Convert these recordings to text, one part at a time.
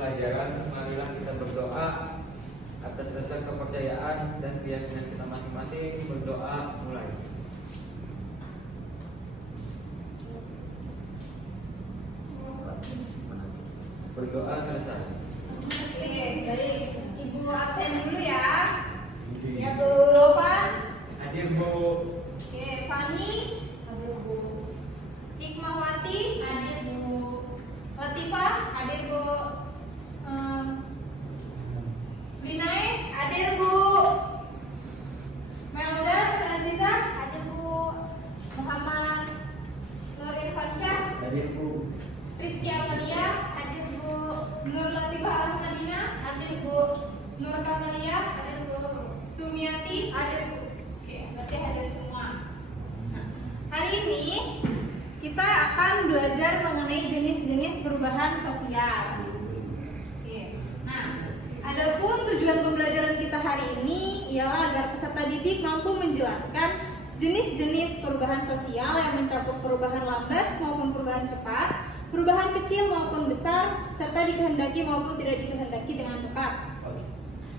pelajaran, marilah kita berdoa atas dasar kepercayaan dan keyakinan kita masing-masing. Berdoa mulai. Berdoa selesai. Oke, baik. Ibu absen dulu ya. Ya Bu Lovan. Hadir Bu. Oke, Fani. Hadir Bu. Hikmawati. Hadir Bu. Latifah. Hadir Bu. Linai. Hadir Bu. Melda Aziza. Hadir Bu. Muhammad Nur Irfansyah. Hadir Bu. Rizky Amalia. Hadir Bu. Nur Latifah Rahmadina. Hadir Bu. Nur Kamalia. Hadir Bu. Sumiati. Hadir Bu. Oke, berarti hadir semua. Nah, hari ini kita akan belajar mengenai jenis-jenis perubahan sosial. Oke. Nah, adapun tujuan pembelajaran kita hari ini ialah agar peserta didik mampu menjelaskan jenis-jenis perubahan sosial yang mencakup perubahan lambat maupun perubahan cepat, perubahan kecil maupun besar, serta dikehendaki maupun tidak dikehendaki dengan tepat.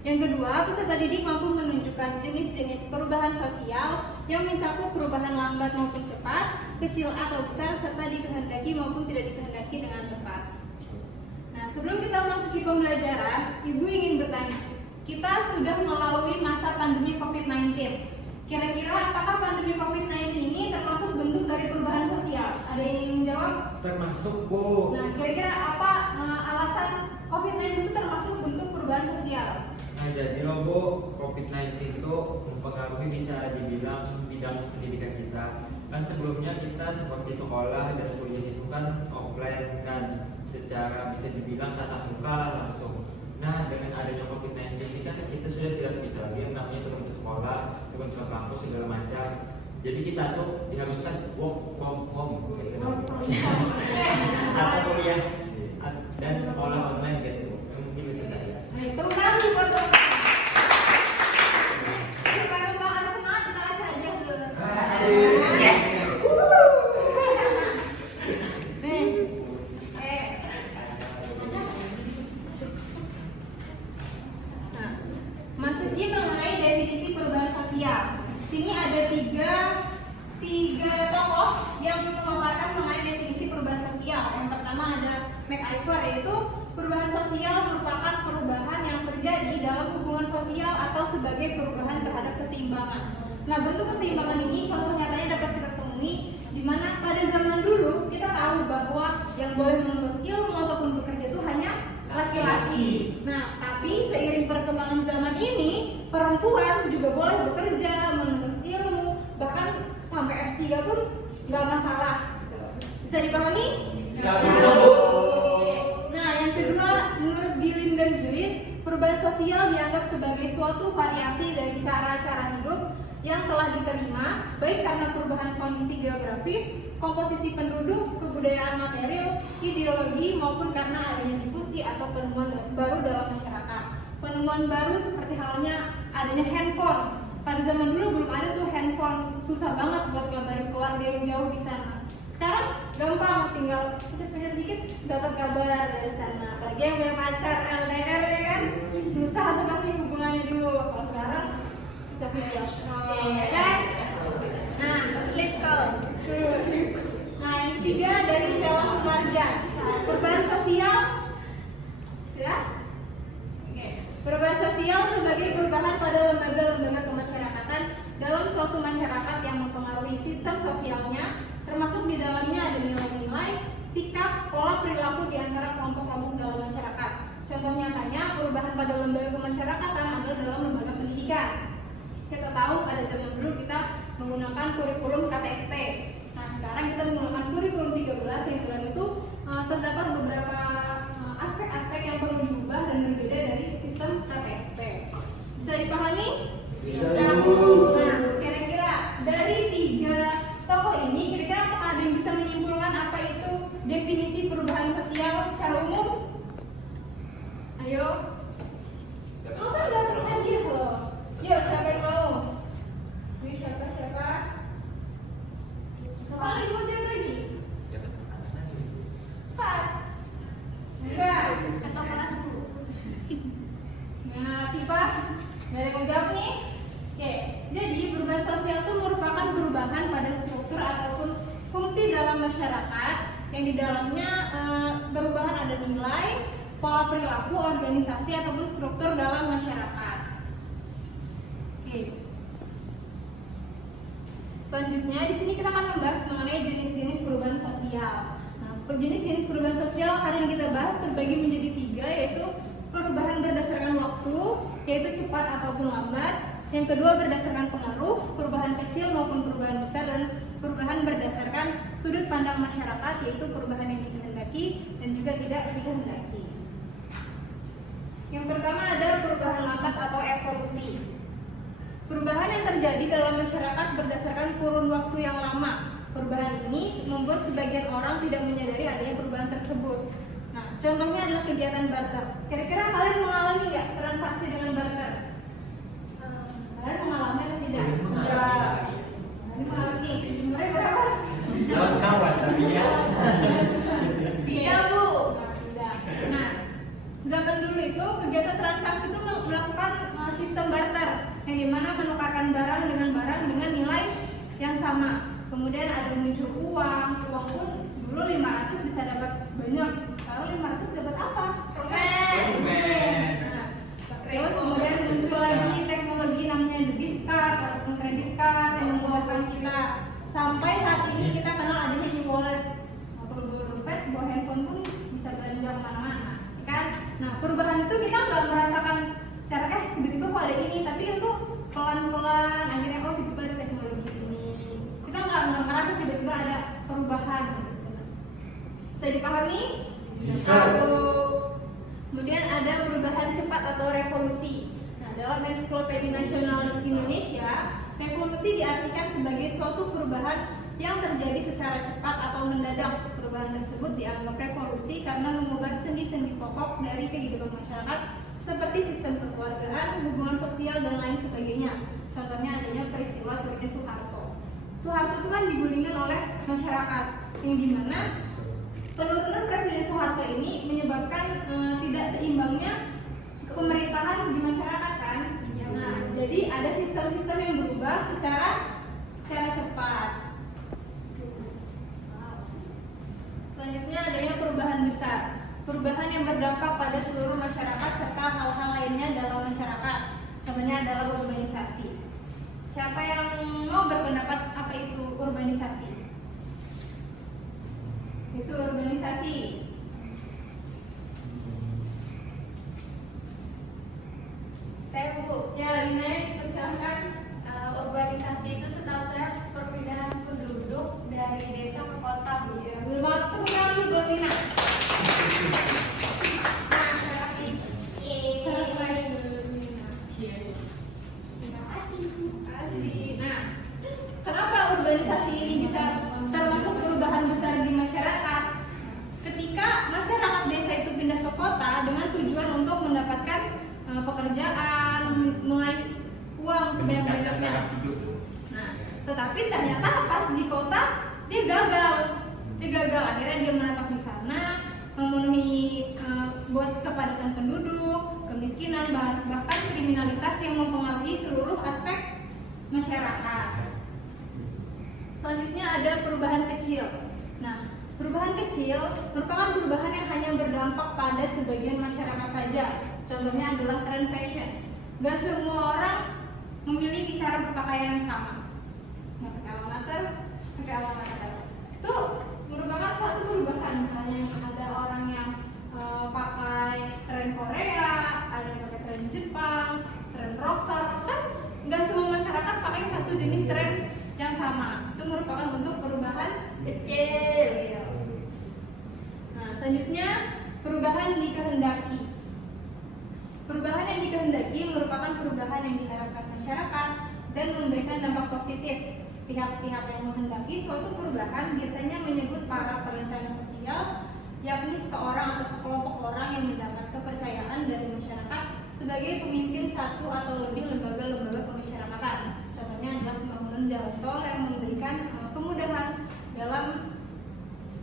Yang kedua, peserta didik mampu menunjukkan jenis-jenis perubahan sosial yang mencakup perubahan lambat maupun cepat, kecil atau besar, serta dikehendaki maupun tidak dikehendaki dengan tepat. Nah, sebelum kita memasuki pembelajaran, Ibu ingin bertanya, kita sudah melalui masa pandemi COVID-19. Kira-kira apakah pandemi COVID-19 ini termasuk bentuk dari perubahan sosial? Ada yang ingin menjawab? Termasuk Bu. Nah, kira-kira apa alasan COVID-19 itu termasuk bentuk perubahan sosial? Nah, jadi loh Bu, COVID-19 itu mempengaruhi bisa dibilang bidang pendidikan kita. Kan sebelumnya kita seperti sekolah dan kuliah itu kan offline kan, secara bisa dibilang tatap muka lah langsung. Nah, dengan adanya COVID-19 ini kan kita sudah tidak bisa lagi yang namanya turun ke sekolah, turun ke kampus segala macam. Jadi kita tuh diharuskan work from home atau kuliah dan sekolah online gitu. Mungkin itu saya. Nah, itu kan supaya kembangkan semangat kita kasih aja dulu. Yes. Nah, maksudnya mengenai definisi perubahan sosial. Sini ada tiga tokoh yang memaparkan mengenai definisi perubahan sosial. Yang pertama ada MacIver, yaitu perubahan sosial merupakan perubahan yang terjadi dalam hubungan sosial atau sebagai perubahan terhadap keseimbangan. Nah, bentuk keseimbangan ini contoh nyatanya dapat kita temui di mana pada zaman dulu kita tahu bahwa yang boleh menuntut ilmu ataupun bekerja itu hanya laki-laki. Nah, tapi seiring perkembangan zaman ini, perempuan juga boleh bekerja, menuntut ilmu, bahkan sampai S3 pun nggak masalah. Bisa dipahami? Bisa. Nah, yang kedua, menurut Gilin dan Gilin, perubahan sosial dianggap sebagai suatu variasi dari cara-cara hidup yang telah diterima, baik karena perubahan kondisi geografis, komposisi penduduk, kebudayaan material, ideologi, maupun karena adanya difusi atau penemuan baru dalam masyarakat. Penemuan baru seperti halnya adanya handphone. Pada zaman dulu belum ada tuh handphone, susah banget buat ngabarin keluarga yang jauh di sana. Sekarang gampang, tinggal pencet dikit dapat kabar dari sana. Apalagi yang punya pacar LDR ya kan, susah tuh kasih hubungannya dulu. Kalau sekarang bisa video call, ya kan? Nah, sleep call. Nah, yang ketiga dari Stella Sumarja, perubahan sosial. Sudah? Oke. Perubahan sosial sebagai perubahan pada lembaga-lembaga kemasyarakatan dalam suatu masyarakat yang mempengaruhi sistem sosialnya, termasuk di dalamnya ada nilai-nilai, sikap, pola perilaku di antara kelompok-kelompok dalam masyarakat. Contoh nyatanya, perubahan pada lembaga kemasyarakatan adalah dalam lembaga pendidikan. Kita tahu pada zaman dulu kita menggunakan kurikulum KTSP. Nah, sekarang kita menggunakan kurikulum 13 yang dalam itu terdapat beberapa aspek-aspek yang perlu diubah dan berbeda dari sistem KTSP. Bisa dipahami? Bisa. Nah, kira-kira dari tiga tokoh ini, kira-kira apakah ada yang bisa menyimpulkan apa itu definisi perubahan sosial secara umum? Ayo. Oh, kan dapat hadiah loh. Yuk, siapa yang mau? Yuk, siapa? Apa lagi mau jawab lagi? 4. Enggak. Atau kelas masyarakat yang di dalamnya perubahan ada nilai, pola perilaku, organisasi ataupun struktur dalam masyarakat. Oke. Selanjutnya di sini kita akan membahas mengenai jenis-jenis perubahan sosial. Nah, jenis-jenis perubahan sosial hari ini kita bahas terbagi menjadi 3, yaitu perubahan berdasarkan waktu, yaitu cepat ataupun lambat. Yang kedua berdasarkan pengaruh, perubahan kecil maupun perubahan besar, dan perubahan berdasarkan sudut pandang masyarakat, yaitu perubahan yang dikehendaki dan juga tidak dikehendaki. Yang pertama ada perubahan lambat atau evolusi. Perubahan yang terjadi dalam masyarakat berdasarkan kurun waktu yang lama. Perubahan ini membuat sebagian orang tidak menyadari adanya perubahan tersebut. Nah, contohnya adalah kegiatan barter. Kira-kira kalian mengalami nggak transaksi dengan barter? Kalian mengalami atau tidak? Enggak. Kalian mengalami. Mereka berapa? Kawan tapi ya. Tidak, Bu. Tidak. Nah, zaman dulu itu kegiatan transaksi itu melakukan sistem barter, yang dimana menukarkan barang dengan nilai yang sama. Kemudian ada muncul uang pun dulu 500 bisa dapat banyak, sekarang 500 dapat apa? Permen. Nah, terus kemudian muncul lagi teknologi namanya debit card ataupun kredit card yang memudahkan kita. Sampai saat ini kita kenal adanya e-wallet. Nggak perlu bawa dompet, bawa handphone pun bisa belanja kemana-mana, kan? Nah, perubahan itu kita nggak merasakan secara tiba-tiba kok ada ini, tapi itu pelan-pelan akhirnya tiba-tiba ada teknologi ini. Kita nggak merasa tiba-tiba ada perubahan. Bisa dipahami? Bisa. Kemudian ada perubahan cepat atau revolusi. Nah, dalam Ensiklopedia Nasional Indonesia, revolusi diartikan sebagai suatu perubahan yang terjadi secara cepat atau mendadak. Perubahan tersebut dianggap revolusi karena mengubah sendi-sendi pokok dari kehidupan masyarakat seperti sistem kekeluargaan, hubungan sosial, dan lain sebagainya. Contohnya adanya peristiwa turunnya Soeharto. Soeharto itu kan digulingkan oleh masyarakat, yang dimana penurunan Presiden Soeharto ini menyebabkan tidak seimbangnya pemerintahan di masyarakat kan. Nah, jadi ada sistem-sistem yang berubah secara cepat. Selanjutnya adanya perubahan besar. Perubahan yang berdampak pada seluruh masyarakat serta hal-hal lainnya dalam masyarakat. Contohnya adalah urbanisasi. Siapa yang mau berpendapat apa itu urbanisasi? Itu urbanisasi. Saya Bu. Ya, Lina, persilahkan. Urbanisasi itu setahu saya perpindahan penduduk dari desa ke kota, Bu. Ya, waktu yang buat Lina. Urbanisasi ini bisa termasuk perubahan besar di masyarakat ketika masyarakat desa itu pindah ke kota dengan tujuan untuk mendapatkan pekerjaan, mengais uang sebanyak-banyaknya. Nah, tetapi ternyata pas di kota dia gagal, akhirnya dia menetap di sana, memenuhi buat kepadatan penduduk, kemiskinan, bahkan kriminalitas yang mempengaruhi seluruh aspek masyarakat. Selanjutnya ada perubahan kecil. Nah, perubahan kecil merupakan perubahan yang hanya berdampak pada sebagian masyarakat saja. Contohnya adalah tren fashion. Gak semua orang memiliki cara berpakaian yang sama. Nggak pakai alamater, pakai alamater. Itu merupakan satu perubahan. Misalnya ada orang yang pakai tren Korea, ada yang pakai tren Jepang, tren rocker. Kan nggak semua masyarakat pakai satu jenis tren yang sama. Itu merupakan bentuk perubahan kecil. Nah, selanjutnya perubahan dikehendaki. Perubahan yang dikehendaki merupakan perubahan yang diharapkan masyarakat dan memberikan dampak positif. Pihak-pihak yang menghendaki suatu perubahan biasanya menyebut para perencana sosial, yakni seseorang atau sekelompok orang yang mendapat kepercayaan dari masyarakat sebagai pemimpin satu atau lebih lembaga-lembaga pemasyarakatan. Contohnya adalah pembangunan jalan tol yang memberikan kemudahan dalam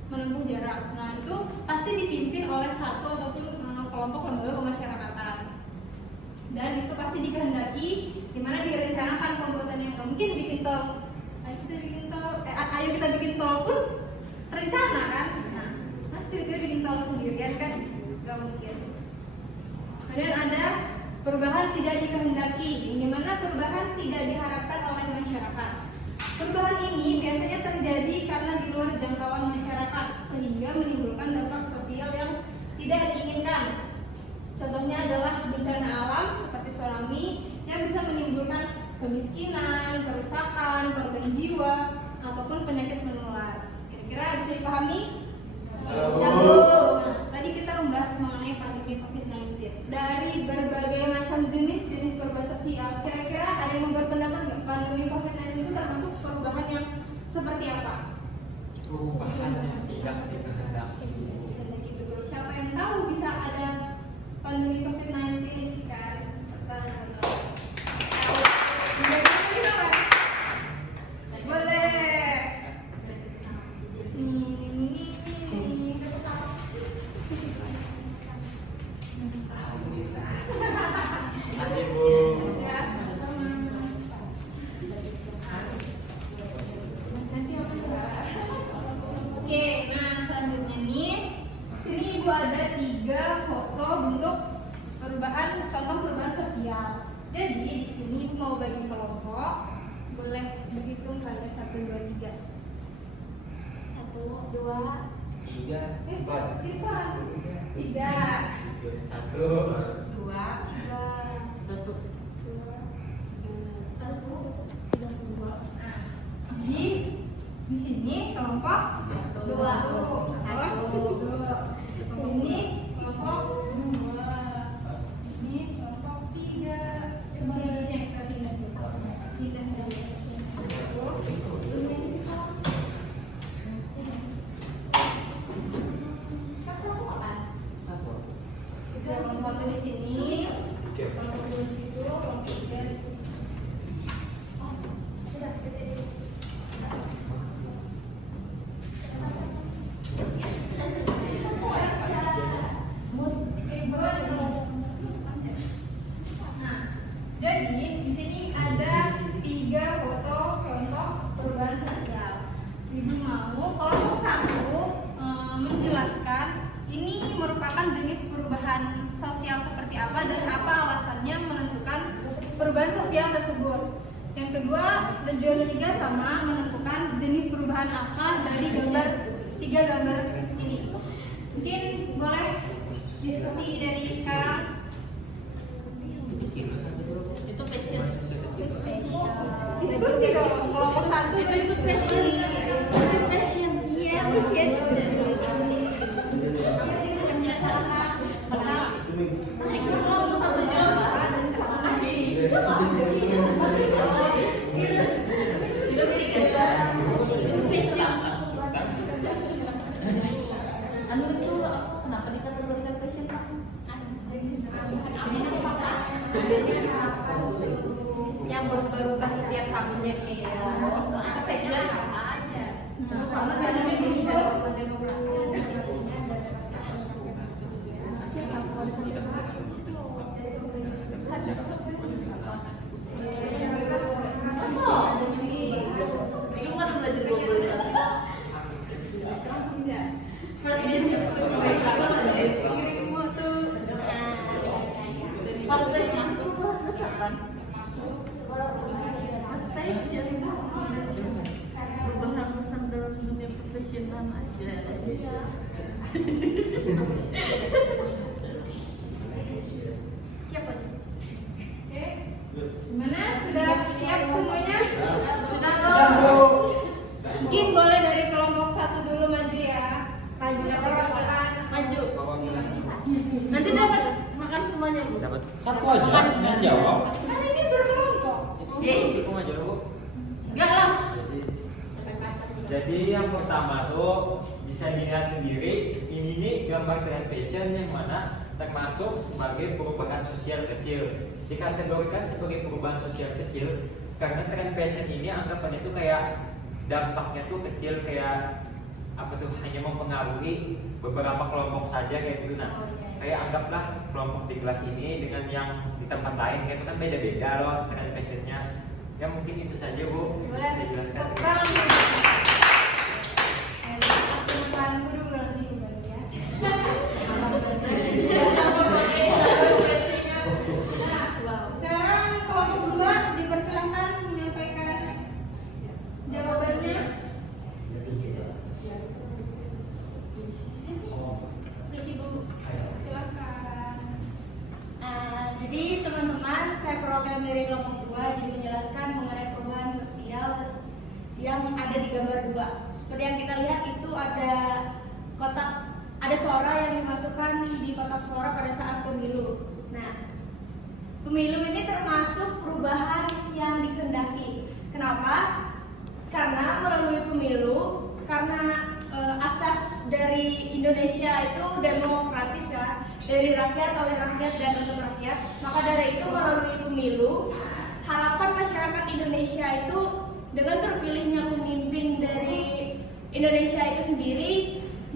menempuh jarak. Nah, itu pasti dipimpin oleh satu ataupun kelompok lembaga pemasyarakatan. Dan itu pasti dikehendaki, di mana direncanakan pembuatan yang mungkin bikin tol. Ayo kita bikin tol pun rencana kan. Nah tiba-tiba bikin tol sendirian kan nggak mungkin. Kemudian ada perubahan tidak dikehendaki, di mana perubahan tidak diharapkan oleh masyarakat. Perubahan ini biasanya terjadi karena di luar jangkauan masyarakat, sehingga menimbulkan dampak sosial yang tidak diinginkan. Contohnya adalah bencana alam seperti tsunami yang bisa menimbulkan kemiskinan, kerusakan, korban jiwa, ataupun penyakit menular. Kira-kira bisa dipahami? Satu. Tadi kita membahas mengenai pandemi COVID-19. Dari berbagai macam jenis perubahan sosial, kira-kira ada yang membuat pendapat nggak pandemi COVID-19 itu termasuk perubahan yang seperti apa? Perubahan yang tidak dikehendaki. Betul. Siapa yang tahu bisa ada pandemi COVID-19 kan? Boleh. Nanti Bu. Ya. Oke, nah selanjutnya nih, sini ibu ada 3 foto bentuk perubahan, contoh perubahan sosial. Jadi di sini ibu mau bagi kelompok, boleh berhitung kalian 1, 2, 3. 1, 2, 3, Irfan, 3, 1, 2, 2. Di sini kelompok 2. Sini kelompok 2. Sini kelompok 3. Sebenarnya kita pindah dulu. Pindah dari kelompok di sini, kelompok di situ, kelompok 3 di sini. Jadi di sini ada 3 foto contoh perubahan sosial. Ibu mau kelompok 1 menjelaskan ini merupakan jenis perubahan sosial seperti apa dan apa alasannya menentukan perubahan sosial tersebut. Yang kedua dan juga ketiga sama menentukan jenis perubahan apa dari 3 gambar ini. Mungkin boleh diskusi dari sekarang. itu passion. Diskusi dong, kelompok 1 berdiskusi. Iya, passion. Anu itu kenapa dikategorikan passion Pak? Yang berubah-ubah setiap tahunnya ya. Passion apa aja? Passion Indonesia. Ini kan belajar globalisasi. Langsung ya. First basic Dirimu tuh pas fresh masuk besar kan? Pas fashion perubahan besar dalam dunia profesional aja. Siapa sih? Oke. Gimana? Sudah siap semuanya? Sudah dong. Mungkin boleh dari kelompok 1 dulu maju ya. Maju perwakilan. Maju. Nanti dapat makan semuanya Bu. Dapat satu aja yang jawab. Kan ini berkelompok. Cukup aja Bu. Enggak lah. Jadi yang pertama tuh bisa dilihat sendiri, ini nih gambar trend fashion yang mana termasuk sebagai perubahan sosial kecil. Dikategorikan sebagai perubahan sosial kecil karena trend fashion ini anggapannya tuh kayak dampaknya tuh kecil, kayak apa tuh, hanya mempengaruhi beberapa kelompok saja kayak gitu. Nah, kayak anggaplah kelompok di kelas ini dengan yang di tempat lain kayak itu kan beda-beda loh trend fashionnya. Ya mungkin itu saja Bu, yang bisa saya jelaskan. Tepuk tangan. Jadi teman-teman, saya perwakilan dari kelompok 2 jadi menjelaskan mengenai perubahan sosial yang ada di gambar 2. Seperti yang kita lihat itu ada kotak, ada suara yang dimasukkan di kotak suara pada saat pemilu. Nah, pemilu ini termasuk perubahan yang dikehendaki. Kenapa? Karena melalui pemilu, karena asas dari Indonesia itu demokratis ya, dari rakyat oleh rakyat dan untuk rakyat. Maka dari itu melalui pemilu, harapan masyarakat Indonesia itu dengan terpilihnya pemimpin dari Indonesia itu sendiri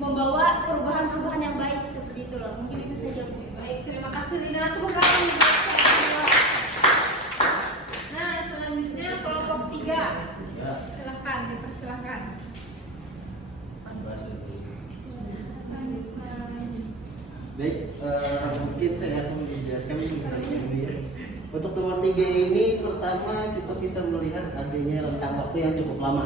membawa perubahan-perubahan yang baik seperti itu loh. Mungkin itu saja. Baik, terima kasih Lina. Tepuk tangan. Nah, selanjutnya kelompok 3. Silahkan, dipersilahkan. Baik, mungkin saya akan menjelaskan untuk nomor 3 ini. Pertama kita bisa melihat adanya rentang waktu yang cukup lama,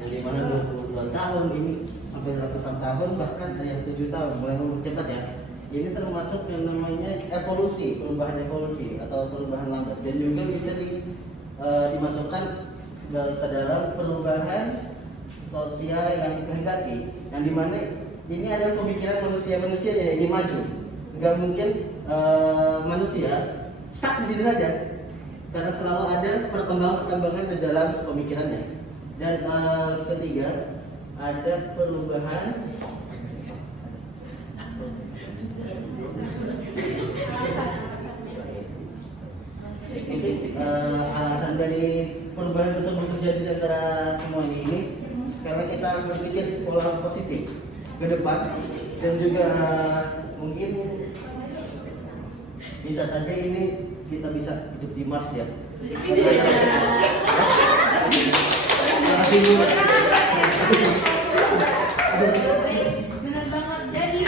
yang dimana 22 tahun ini sampai ratusan tahun, bahkan ada yang 7 tahun, mulai mempercepat ya. Ini termasuk yang namanya evolusi, perubahan evolusi atau perubahan lambat, dan juga bisa dimasukkan ke dalam perubahan sosial yang dikehendaki, yang dimana ini adalah pemikiran manusia yang ingin maju. Nggak mungkin manusia stuck di sini saja, karena selalu ada perkembangan di dalam pemikirannya. Dan ketiga, ada perubahan mungkin alasan dari perubahan tersebut terjadi di antara semua ini karena kita berpikir pola positif ke depan, dan juga mungkin bisa saja ini kita bisa hidup di Mars ya. Benar banget. Jadi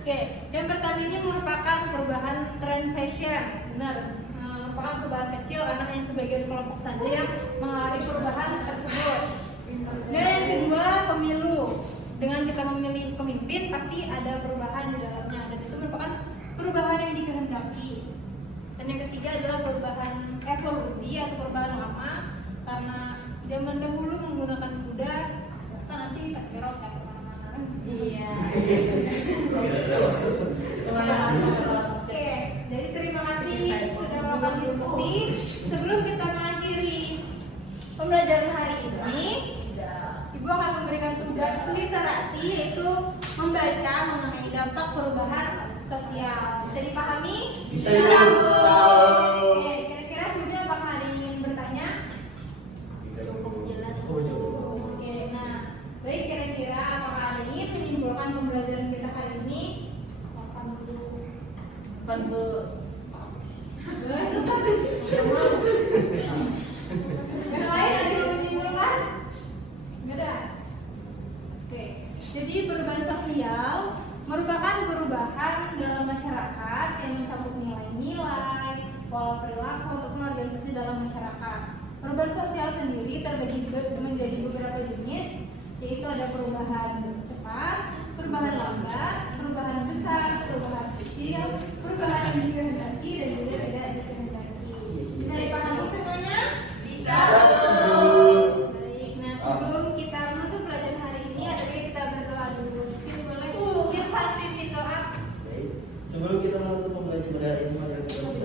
oke, yang pertama ini merupakan perubahan tren fashion. Benar, merupakan perubahan kecil karena hanya sebagian kelompok saja yang mengalami perubahan tersebut. Dan yang kedua, pemilu. Dengan kita memilih pemimpin pasti ada perubahan di dalamnya, dan itu merupakan perubahan yang dikehendaki. Dan yang ketiga adalah perubahan evolusi atau perubahan lama, karena zaman dahulu menggunakan kuda, kan nanti sakit kemana-mana. Iya. Oke, jadi terima kasih sudah melakukan diskusi. Sebelum kita mengakhiri pembelajaran hari ini, Ibu akan memberikan tugas literasi, yaitu membaca mengenai dampak perubahan sosial. Bisa dipahami? Bisa dipahami. Oke, kira-kira sebelumnya apakah ada yang ingin bertanya? Cukup jelas. Oke, nah, baik, kira-kira apakah ada yang ingin menyimpulkan pembelajaran kita hari ini? Yang lain ada yang menyimpulkan? Nggak ada? Oke, jadi perubahan sosial merupakan perubahan dalam masyarakat yang mencakup nilai-nilai, pola perilaku ataupun organisasi dalam masyarakat. Perubahan sosial sendiri terbagi menjadi beberapa jenis, yaitu ada perubahan cepat, perubahan lambat, perubahan besar, perubahan kecil, perubahan yang dikehendaki dan juga tidak dikehendaki. Bisa dipahami semuanya? Bisa. Baik, nah sebelum kita menutup pelajaran hari ini, adanya kita berdoa dulu. Mungkin boleh Irfan pimpin doa. sebelum kita menutup pembelajaran hari ini, mari kita